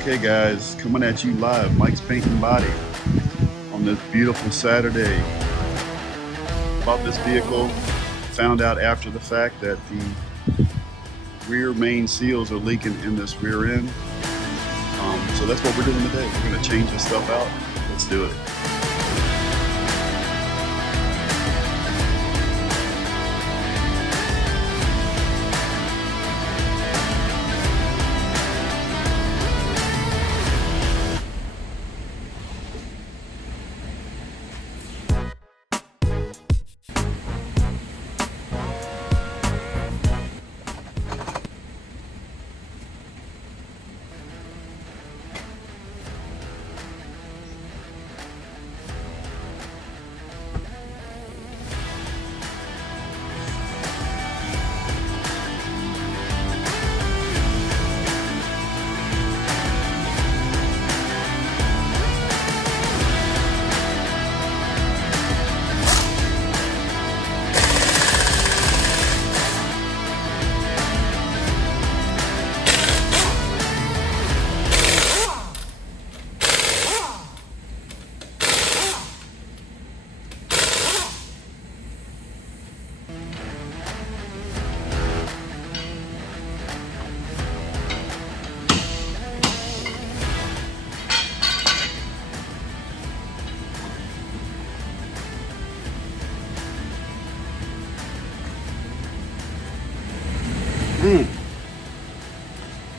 Okay, guys, coming at you live, Mike's Paint and Body, on this beautiful Saturday. About this vehicle, found out after the fact that the rear main seals are leaking in this rear end. So that's what we're doing today. We're going to change this stuff out. Let's do it.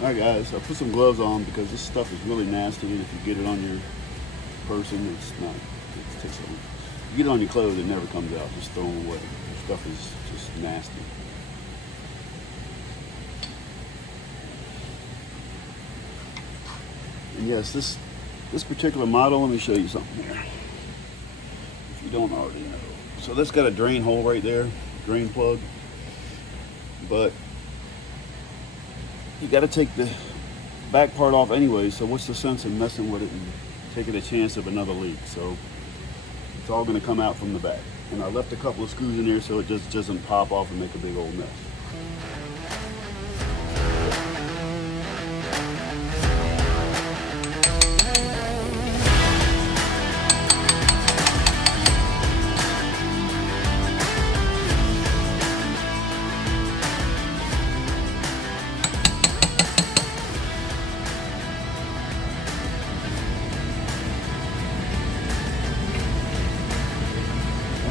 Alright guys, I put some gloves on because this stuff is really nasty, and if you get it on your person, it's not, it takes a, you get it on your clothes, it never comes out, just throw them away. This stuff is just nasty. And yes, this particular model, let me show you something here, if you don't already know. So this got a drain hole right there, drain plug, but you got to take the back part off anyway, so what's the sense in messing with it and taking a chance of another leak? So it's all going to come out from the back. And I left a couple of screws in there so it just doesn't pop off and make a big old mess.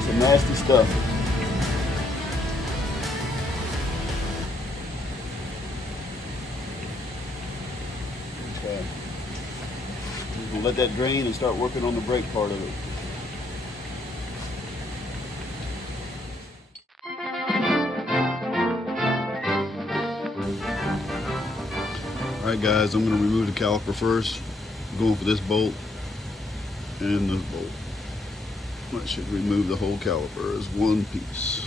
Some nasty stuff. Okay. Just gonna let that drain and start working on the brake part of it. Alright guys, I'm gonna remove the caliper first. I'm going for this bolt and this bolt. I should remove the whole caliper as one piece.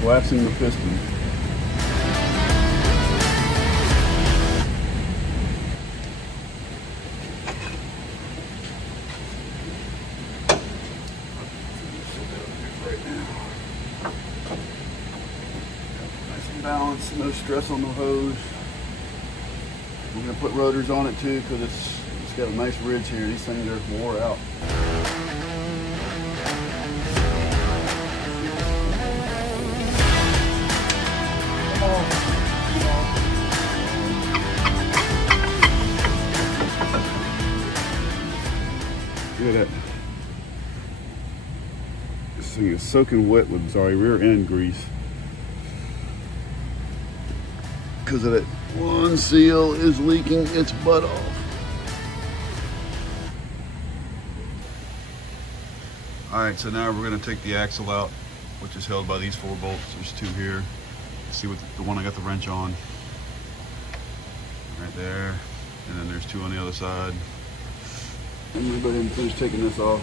Collapsing the piston. Nice and balanced, no stress on the hose. We're going to put rotors on it too because it's got a nice ridge here. These things are wore out. Look at that. This thing is soaking wet with, rear end grease. Because of that one seal is leaking its butt off. Alright, so now we're going to take the axle out, which is held by these 4 bolts. There's 2 here. See what the one I got the wrench on. Right there. And then there's 2 on the other side. I'm going to go ahead and finish taking this off.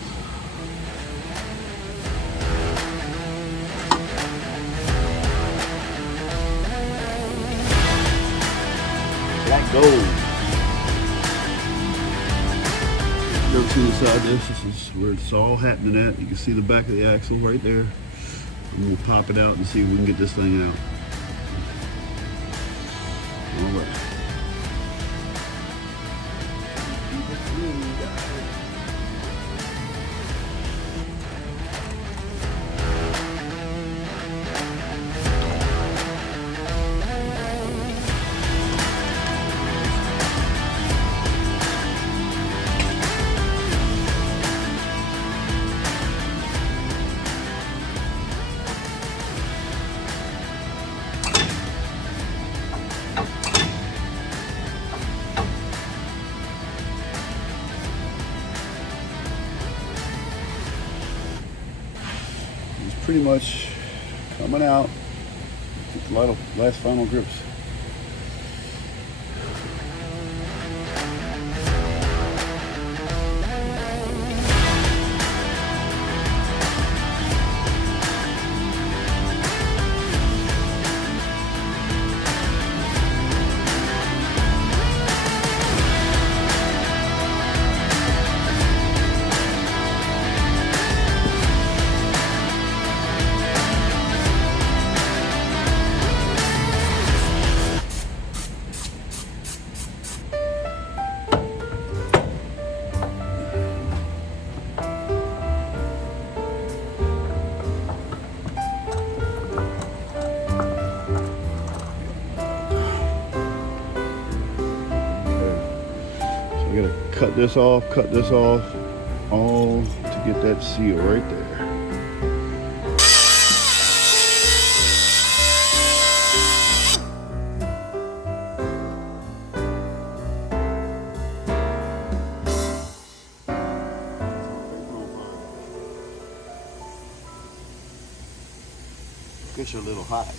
go. You ever seen inside this? This is where it's all happening at. You can see the back of the axle right there. I'm going to pop it out and see if we can get this thing out. All right. Pretty much coming out. Get the last final grips. I gotta cut this off, all to get that seal right there. Gets you a little hot.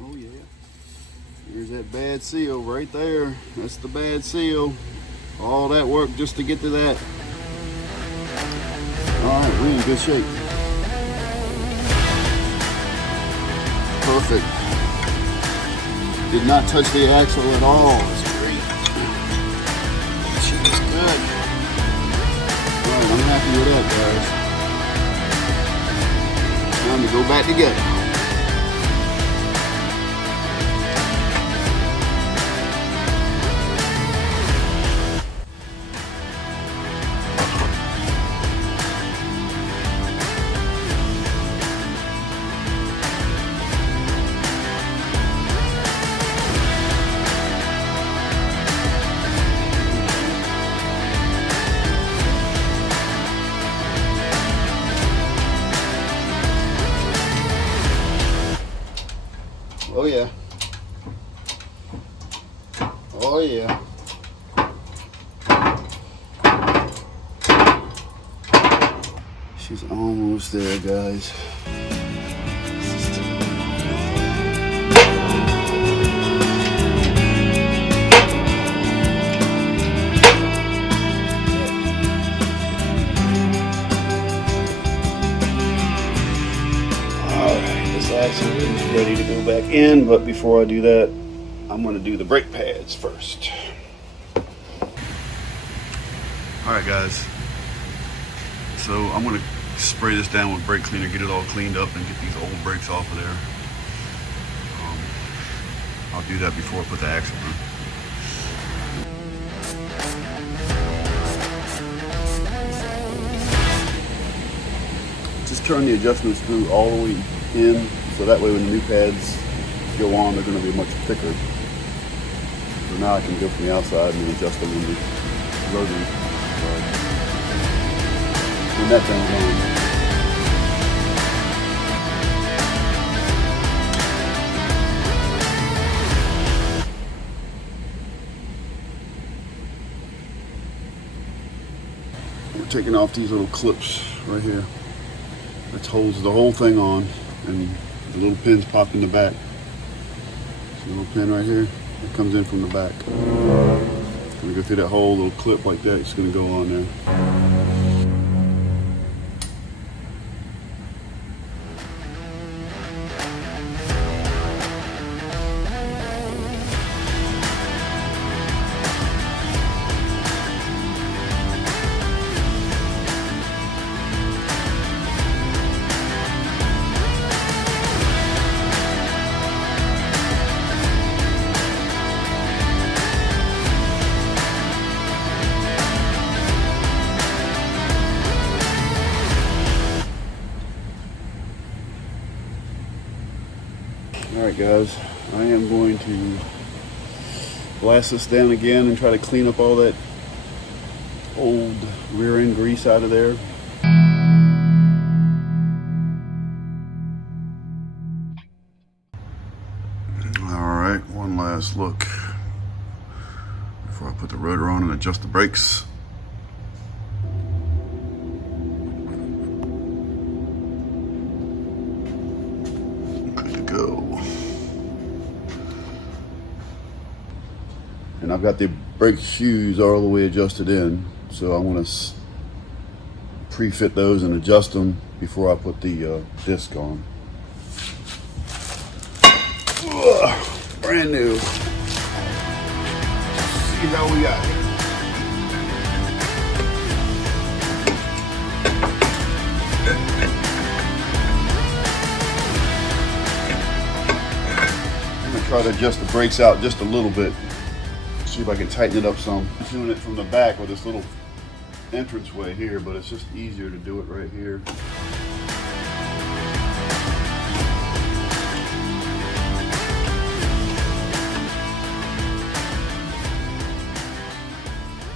Oh yeah. Here's that bad seal right there. That's the bad seal. All that work just to get to that. All right, we're in good shape. Perfect. Did not touch the axle at all. It's great. She's good. All right, I'm happy with that, guys. Time to go back together. Oh yeah. She's almost there, guys. Is ready to go back in, but before I do that, I'm going to do the brake pads first. Alright guys, so I'm going to spray this down with brake cleaner, get it all cleaned up and get these old brakes off of there. I'll do that before I put the axle on. Just turn the adjustment screw all the way in, so that way when the new pads go on, they're going to be much thicker. So now I can go from the outside and adjust them in the rotary. When that thing's on. We're taking off these little clips right here. That holds the whole thing on, and the little pins pop in the back. See the little pin right here? It comes in from the back. It's gonna go through that whole little clip like that. It's gonna go on there. Alright guys, I am going to blast this down again and try to clean up all that old rear end grease out of there. Alright, one last look before I put the rotor on and adjust the brakes. And I've got the brake shoes all the way adjusted in, so I want to pre-fit those and adjust them before I put the disc on. Ugh, brand new. Let's see how we got here. I'm going to try to adjust the brakes out just a little bit. See if I can tighten it up some. I'm doing it from the back with this little entranceway here, but it's just easier to do it right here.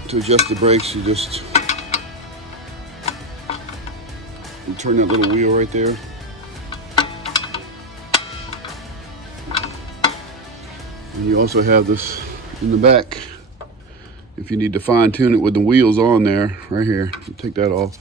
To adjust the brakes, you just turn that little wheel right there. And you also have this in the back if you need to fine tune it with the wheels on there right here. Take that off.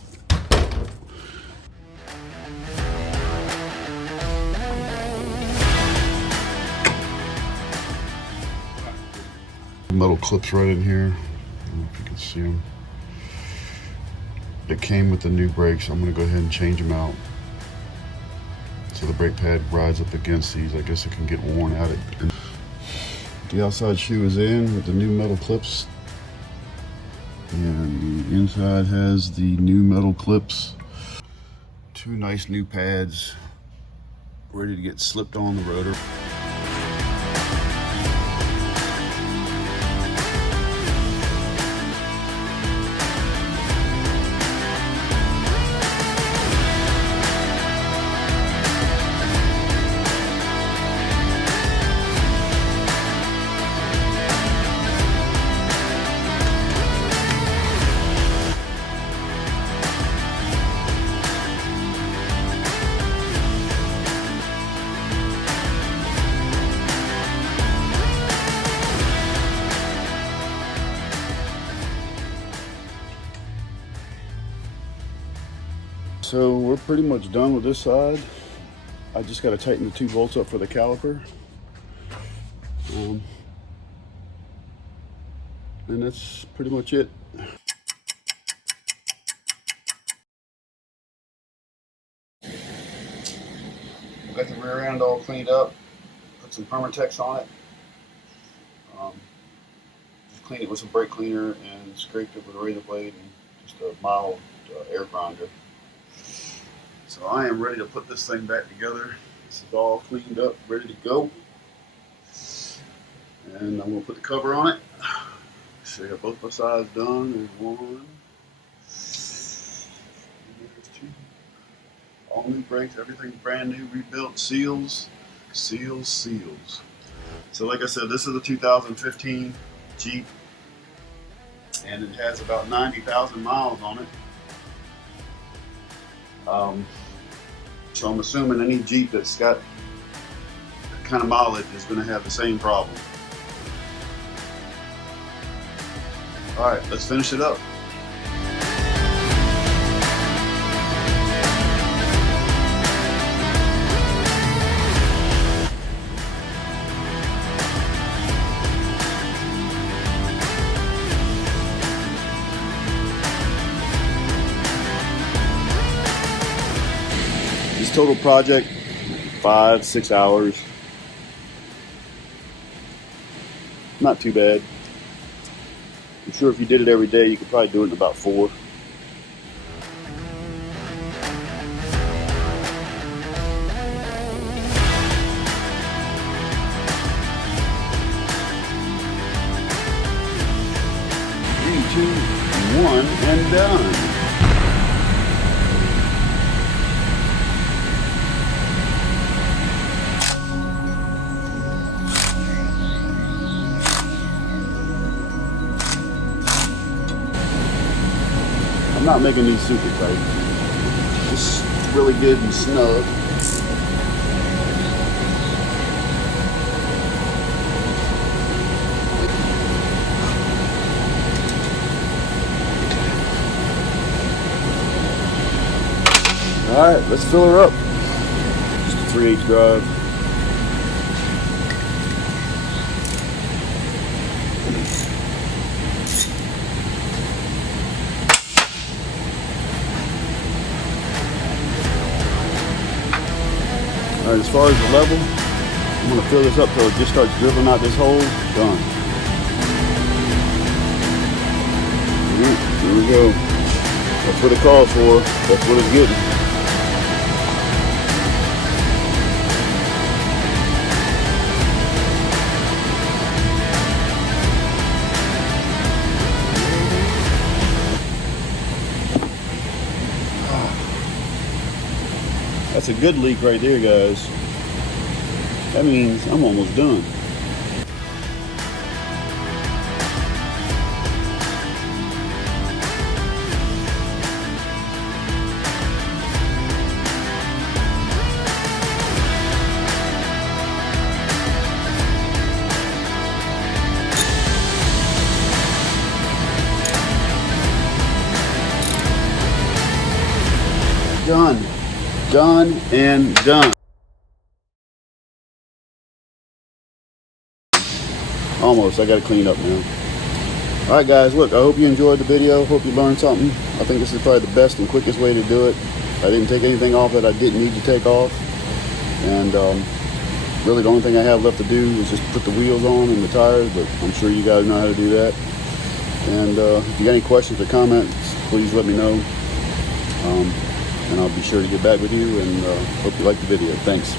Metal clips right in here. I don't know if you can see them. It came with the new brakes. I'm going to go ahead and change them out so the brake pad rides up against these. I guess it can get worn out. The outside shoe is in with the new metal clips, and the inside has the new metal clips. Two nice new pads ready to get slipped on the rotor. So we're pretty much done with this side. I just got to tighten the 2 bolts up for the caliper. And that's pretty much it. Got the rear end all cleaned up. Put some Permatex on it. Just cleaned it with some brake cleaner and scraped it with a razor blade and just a mild air grinder. So I am ready to put this thing back together. This is all cleaned up, ready to go. And I'm going to put the cover on it. So I got both my sides done. There's 1. There's 2. All new brakes, everything brand new, rebuilt, seals. So like I said, this is a 2015 Jeep. And it has about 90,000 miles on it. So I'm assuming any Jeep that's got that kind of mileage is going to have the same problem. All right, let's finish it up. This total project, 5-6 hours. Not too bad. I'm sure if you did it every day, you could probably do it in about 4. Three, 2, 1, and done. I'm not making these super tight. Just really good and snug. Alright, let's fill her up. Just a 3/8 drive. Alright, as far as the level, I'm going to fill this up till it just starts dribbling out this hole. Done. Here we go. That's what it calls for. That's what it's getting. That's a good leak right there, guys. That means I'm almost done. Done. Done and done. Almost. I got to clean up now. Alright guys, look, I hope you enjoyed the video. Hope you learned something. I think this is probably the best and quickest way to do it. I didn't take anything off that I didn't need to take off. And really the only thing I have left to do is just put the wheels on and the tires, but I'm sure you guys know how to do that. And if you got any questions or comments, please let me know. And I'll be sure to get back with you, and hope you like the video. Thanks.